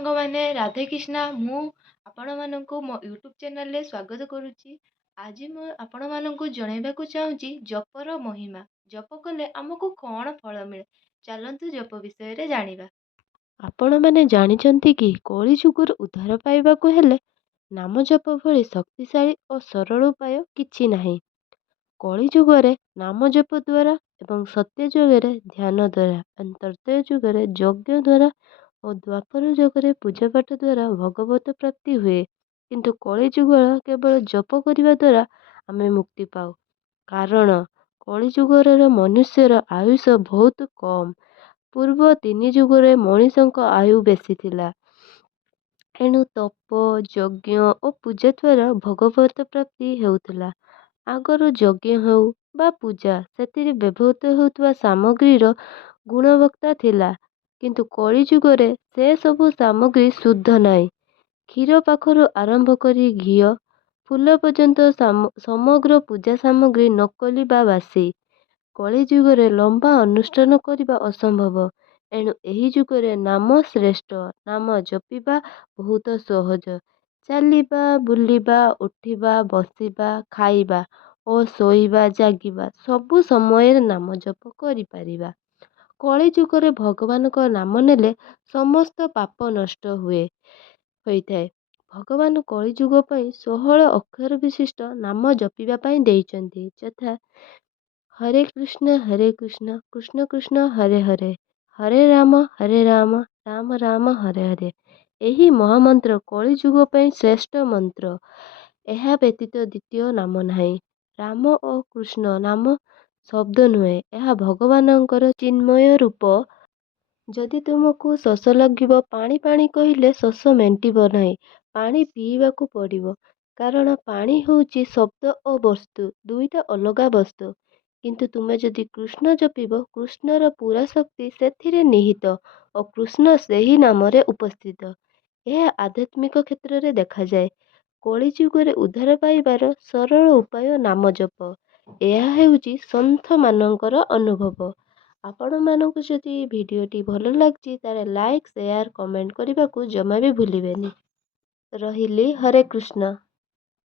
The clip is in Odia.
ସାଙ୍ଗମାନେ ରାଧେ କ୍ରିଷ୍ଣା। ମୁଁ ଆପଣମାନଙ୍କୁ ମୋ ୟୁଟ୍ୟୁବ୍ ଚ୍ୟାନେଲରେ ସ୍ୱାଗତ କରୁଛି। ଆଜି ମୁଁ ଆପଣମାନଙ୍କୁ ଜଣାଇବାକୁ ଚାହୁଁଛି ଜପର ମହିମା। ଜପ କଲେ ଆମକୁ କ'ଣ ଫଳ ମିଳେ? ଚାଲନ୍ତୁ ଜପ ବିଷୟରେ ଜାଣିବା। ଆପଣମାନେ ଜାଣିଛନ୍ତି କି କଳି ଯୁଗରୁ ଉଦ୍ଧାର ପାଇବାକୁ ହେଲେ ନାମ ଜପ ଭଳି ଶକ୍ତିଶାଳୀ ଓ ସରଳ ଉପାୟ କିଛି ନାହିଁ। କଳି ଯୁଗରେ ନାମ ଜପ ଦ୍ୱାରା ଏବଂ ସତ୍ୟ ଯୁଗରେ ଧ୍ୟାନ ଦ୍ୱାରା, ଅନ୍ତର୍ଦୟ ଯୁଗରେ ଯଜ୍ଞ ଦ୍ୱାରା ଓ ଦ୍ୱାପର ଯୁଗରେ ପୂଜାପାଠ ଦ୍ୱାରା ଭଗବତ ପ୍ରାପ୍ତି ହୁଏ। କିନ୍ତୁ କଳି ଯୁଗର କେବଳ ଜପ କରିବା ଦ୍ୱାରା ଆମେ ମୁକ୍ତି ପାଉ। କାରଣ କଳି ଯୁଗର ମନୁଷ୍ୟର ଆୟୁଷ ବହୁତ କମ୍। ପୂର୍ବ 3 ଯୁଗରେ ମଣିଷଙ୍କ ଆୟୁ ବେଶୀ ଥିଲା। ଏଣୁ ତପ, ଯଜ୍ଞ ଓ ପୂଜା ଦ୍ୱାରା ଭଗବତ ପ୍ରାପ୍ତି ହେଉଥିଲା। ଆଗରୁ ଯଜ୍ଞ ହେଉ ବା ପୂଜା, ସେଥିରେ ବ୍ୟବହୃତ ହେଉଥିବା ସାମଗ୍ରୀର ଗୁଣବତ୍ତା ଥିଲା। କିନ୍ତୁ କଳି ଯୁଗରେ ସେ ସବୁ ସାମଗ୍ରୀ ଶୁଦ୍ଧ ନାହିଁ। କ୍ଷୀର ପାଖରୁ ଆରମ୍ଭ କରି ଘିଅ, ଫୁଲ ପର୍ଯ୍ୟନ୍ତ ସମଗ୍ର ପୂଜା ସାମଗ୍ରୀ ନକଲି ବା ବାସି। କଳି ଯୁଗରେ ଲମ୍ବା ଅନୁଷ୍ଠାନ କରିବା ଅସମ୍ଭବ। ଏଣୁ ଏହି ଯୁଗରେ ନାମ ଶ୍ରେଷ୍ଠ। ନାମ ଜପିବା ବହୁତ ସହଜ। ଚାଲିବା, ବୁଲିବା, ଉଠିବା, ବସିବା, ଖାଇବା ଓ ଶୋଇବା, ଜାଗିବା ସବୁ ସମୟରେ ନାମ ଜପ କରିପାରିବା। କଳି ଯୁଗରେ ଭଗବାନଙ୍କ ନାମ ନେଲେ ସମସ୍ତ ପାପ ନଷ୍ଟ ହୋଇଥାଏ। ଭଗବାନ କଳି ଯୁଗ ପାଇଁ 16 ଅକ୍ଷର ବିଶିଷ୍ଟ ନାମ ଜପିବା ପାଇଁ ଦେଇଛନ୍ତି, ଯଥା ହରେ କୃଷ୍ଣ କୃଷ୍ଣ କୃଷ୍ଣ ହରେ ହରେ, ହରେ ରାମ ରାମ ରାମ ହରେ ହରେ। ଏହି ମହାମନ୍ତ୍ର କଳି ଯୁଗ ପାଇଁ ଶ୍ରେଷ୍ଠ ମନ୍ତ୍ର। ଏହା ବ୍ୟତୀତ ଦ୍ୱିତୀୟ ନାମ ନାହିଁ। ରାମ ଓ କୃଷ୍ଣ ନାମ ଶବ୍ଦ ନୁହେଁ, ଏହା ଭଗବାନଙ୍କର ଚିନ୍ମୟ ରୂପ। ଯଦି ତୁମକୁ ଶୋଷ ଲାଗିବ, ପାଣି ପାଣି କହିଲେ ଶୋଷ ମେଣ୍ଟିବ ନାହିଁ। ପାଣି ପିଇବାକୁ ପଡ଼ିବ। କାରଣ ପାଣି ହେଉଛି ଶବ୍ଦ ଓ ବସ୍ତୁ, ଦୁଇଟା ଅଲଗା ବସ୍ତୁ। କିନ୍ତୁ ତୁମେ ଯଦି କୃଷ୍ଣ ଜପିବ, କୃଷ୍ଣର ପୂରା ଶକ୍ତି ସେଥିରେ ନିହିତ ଓ କୃଷ୍ଣ ସେହି ନାମରେ ଉପସ୍ଥିତ। ଏହା ଆଧ୍ୟାତ୍ମିକ କ୍ଷେତ୍ରରେ ଦେଖାଯାଏ। କଳି ଯୁଗରେ ଉଦ୍ଧାର ପାଇବାର ସରଳ ଉପାୟ ନାମ ଜପ। ଏହା ହେଉଛି ସନ୍ଥମାନଙ୍କର ଅନୁଭବ। ଆପଣମାନଙ୍କୁ ଯଦି ଭିଡ଼ିଓଟି ଭଲ ଲାଗୁଛି, ତାହେଲେ ଲାଇକ୍, ସେୟାର, କମେଣ୍ଟ କରିବାକୁ ଜମା ବି ଭୁଲିବେନି। ରହିଲି। ହରେ କୃଷ୍ଣ।